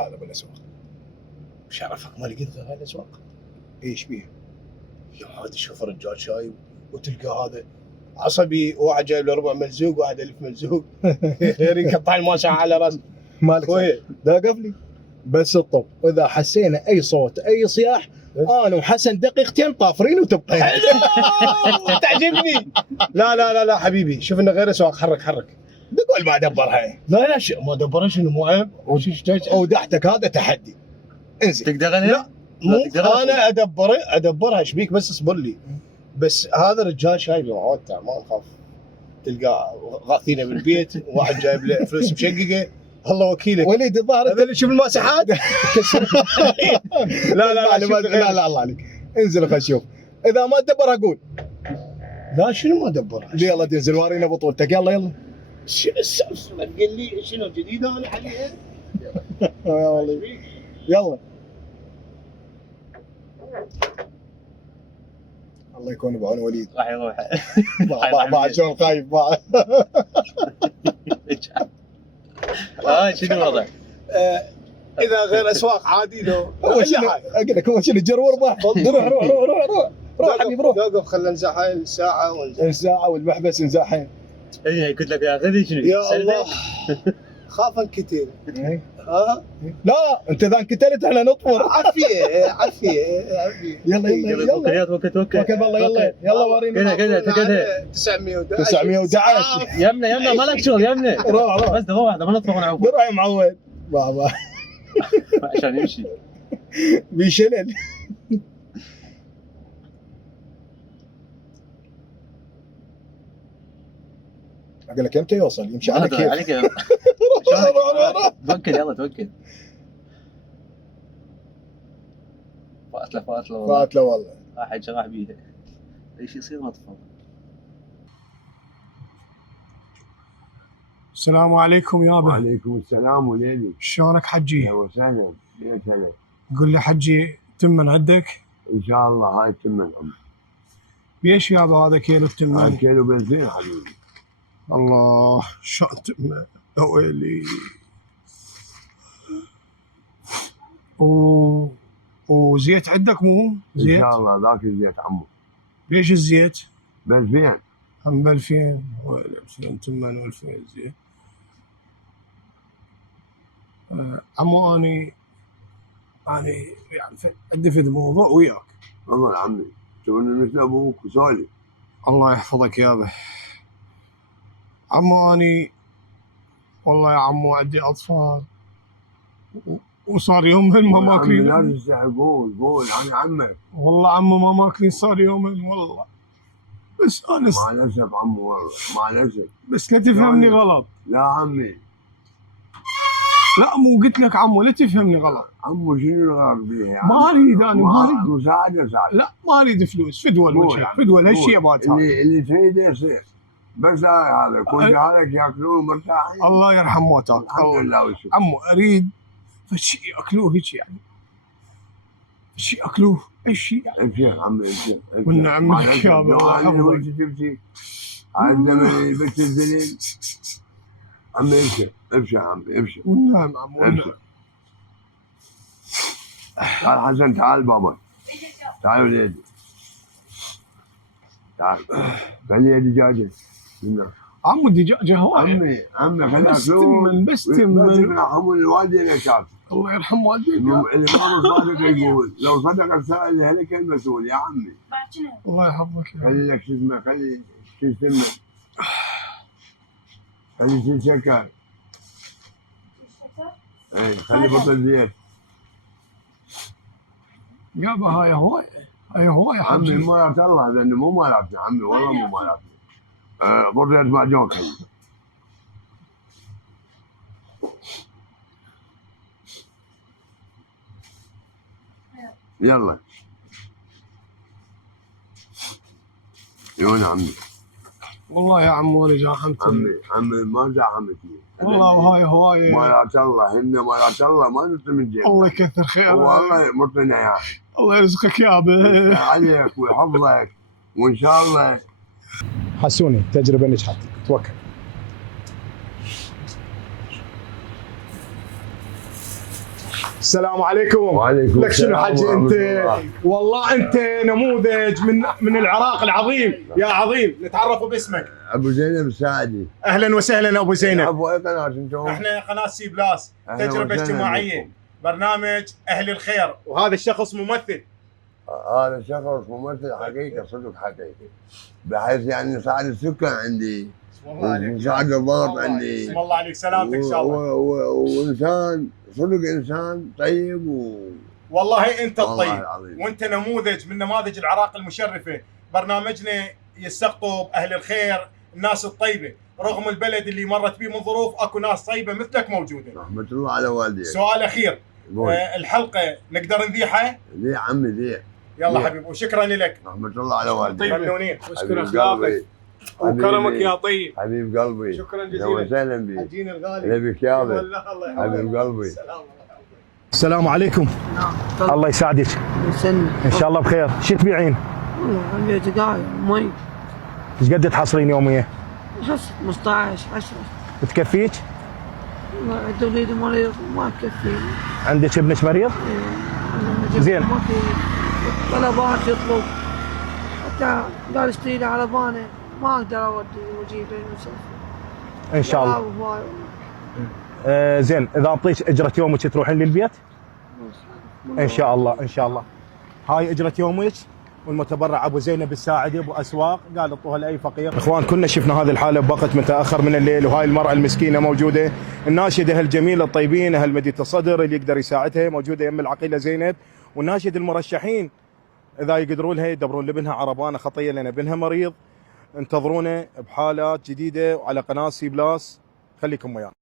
هذا بالاسواق. شرفك ما لقيت غير هاي الاسواق؟ ايش بيه؟ يا عادي شوف رجال شايب وتلقى هذا عصبي، واحد جايب له ربع ملزوق واحد 1000 ملزوق يقطع الماسة على راس مالك خوي. داقف لي بس الطب، واذا حسينا اي صوت اي صياح انا وحسن دقيقتين طافرين وتبقين. تعجبني. لا حبيبي، شوف انه غير اسواق. حرك تقول ما ادبرها. لا ما دبرها شنو مو عيب. ودحتك هذا تحدي. انزل. تقدر عليها؟ لا مو انا ادبرها ايش بيك بس اصبر لي. بس هذا رجال شايب معودته ما نخاف. تلقاه غاثينه بالبيت واحد جايب له فلوس مشققه الله وكيلك. وليد الظاهر هذا اللي شوف الماسحات. لا لا الله عليك. انزل خل نشوف. اذا ما تدبر اقول. لا شنو ما دبرها؟ يلا تنزل وارينا بطولتك. يلا شنو السالفه؟ تقول لي شنو جديد انا عليها؟ والله يلا. الله يكون بعون وليد. راح يروح. بعد شلون خايف بعد. شنو الوضع؟ اذا غير اسواق عادي لو اول شيء اقول لك اول شيء الجرور بحفظ. روح حبيبي روح. وقف خلينا ننزح هاي الساعه ونزح الساعه والمحبس نزاحين. اي قلت لك يا اخي شنو؟ يا الله خاف انكتل. ها لا انت اذا انكتلت احنا نطفر. عافيه يلا توكل بالله. يلا ورينا كذا 911 يمنا مالك شغل يمنا. روح بس دقيقه واحده ما نطبخ ونعوف. روح يا معود بابا عشان يمشي بيشلل. اقول لك امتى يوصل يمشي على كيف. عليك توكل يلا توكل. فات له والله. واحد شراح بيها ايش يصير نطفى. السلام عليكم يابا. وعليكم السلام وليدي. شلونك حجي؟ اهلا وسهلا. يا هلا. قل لي حجي تمن عندك؟ ان شاء الله هاي تمن عمر. بيش يابا هذا كيلو التمن؟ هاي كيلو بنزين حبيبي. الله شلون تمن يا ويلي. وزيت عندك مو؟ زيت؟ ان شاء الله ذاك الزيت عمو. بيش الزيت؟ ب2000. هم ب2000. ويلي 2000 تمن و2000 زيت. عمو اني يعني عندي في موضوع وياك. تفضل عمي. تبغى مثل ابوك وسولف. الله يحفظك يابا. عمو اني والله يا عمو عندي اطفال وصار يومين ما ماكلين. لا تستحي قول انا عمك. والله عمو ما ماكلين صار يومين والله. بس انا مع الاسف عمو والله مع الاسف. بس لا تفهمني غلط. لا عمي. لا مو قلت لك عمو لا تفهمني غلط. عمو شنو الغرض بيها يعني؟ ما اريد انا ما اريد مساعدة. لا ما اريد فلوس فدوى الوجه فدوى هالشيء بات. اللي تريده يصير. بس هذا كل جهالك ياكلون مرتاحين. الله يرحم موتاك. الحمد لله والشكر. عمو اريد فشي ياكلوه هيك يعني. شيء ياكلوه اي شيء يعني. ابشر عمي ابشر. والنعم لك يا الله يحفظك. تبكي هذا الزمن اللي يبكي الذليل. عمي ابشر عمي ابشر. والنعم عمو ابشر. تعال حسن تعال بابا. تعال وليدي. تعال. خلي دجاجه. عمو الدجاجه هوايه. عمي خليها بس تمن حمول الوالدين يا شاطر. الله يرحم والديك. الإمام الصادق يقول لو صدق السائل هلك المسؤول يا عمي. الله يحفظك. خلي لك شو اسمه خلي شو سمه خلي شو شكر. اي خلي بطل زيت. يابا هاي هوايه عمي مالت الله لانه مو مالتنا عمي والله مو مالتنا. برجة معجون خلي. يلا يون عمي. والله يا عمو انا زاحمتني. عمي ما زاحمتني والله وهاي هوايه. مالات الله هن مالات الله ما نطلع من جيبك. الله يكثر خيرك. والله مطلنا يا اخي. الله يرزقك يابا. عليك ويحفظك وان شاء الله. حسوني تجربه نجحت. توكل. السلام عليكم. وعليكم لك شنو السلام حجي ورحمة انت؟ الله. والله انت نموذج من العراق العظيم يا عظيم. نتعرف باسمك. ابو زينب الساعدي. اهلا وسهلا ابو زينب. ابو اي قناه انتم؟ احنا قناه سي بلاس، أهلاً تجربه وسهلاً اجتماعيه، بكم. برنامج اهل الخير، وهذا الشخص ممثل. هذا شخص ممثل حقيقي، صدق حقيقي، بحيث يعني نساعد السكان عندي ونساعد الضغط عندي. اسم الله عليك، سلامتك ان شاء الله. وانسان صدق، انسان طيب والله انت والله الطيب، العظيم. وانت نموذج من نماذج العراق المشرفه. برنامجنا يستقطب اهل الخير، الناس الطيبه، رغم البلد اللي مرت به من ظروف اكو ناس طيبه مثلك موجوده. رحمة الله على والديك. سؤال اخير، الحلقه نقدر نذيعها؟ ذي عمي ذي. يلا ذي. حبيبي، وشكرا لك. رحمة الله على والديك. ممنونين. واشكر اخلاقك وكرمك يا طيب. حبيب قلبي. شكرا اهلا جزيلا. وسهلا بك. حجينا الغالي. نبيك يابا. والله الله يحفظك. حبيب قلبي. السلام عليكم. الله يسعدك. سنة ان شاء الله بخير. شو تبيعين؟ والله عندي دقايق مي ايش قد تحصلين يوميه؟ احس 15 10. تكفيك؟ والله عندي وليدي مريض ما تكفيني. عندك ابنك مريض؟ زين. ما في طلبات يطلب، حتى قال اشتري لي علبانه ما اقدر اودي واجيب ان شاء الله. زين، اذا اعطيك اجره يومك تروحين للبيت؟ ان شاء الله ان شاء الله. هاي اجره يومك، والمتبرع ابو زينب الساعدي ابو اسواق قال اعطوها لاي فقير. اخوان كنا شفنا هذه الحاله بوقت متاخر من الليل، وهاي المراه المسكينه موجوده، الناشده هالجميله الطيبين اهل مدينه الصدر اللي يقدر يساعدها موجوده يم العقيله زينب، والناشد المرشحين اذا يقدرون لها يدبرون لابنها عربانه خطيه لان ابنها مريض. انتظرونا بحالات جديده وعلى قناه سي بلاس، خليكم ويانا.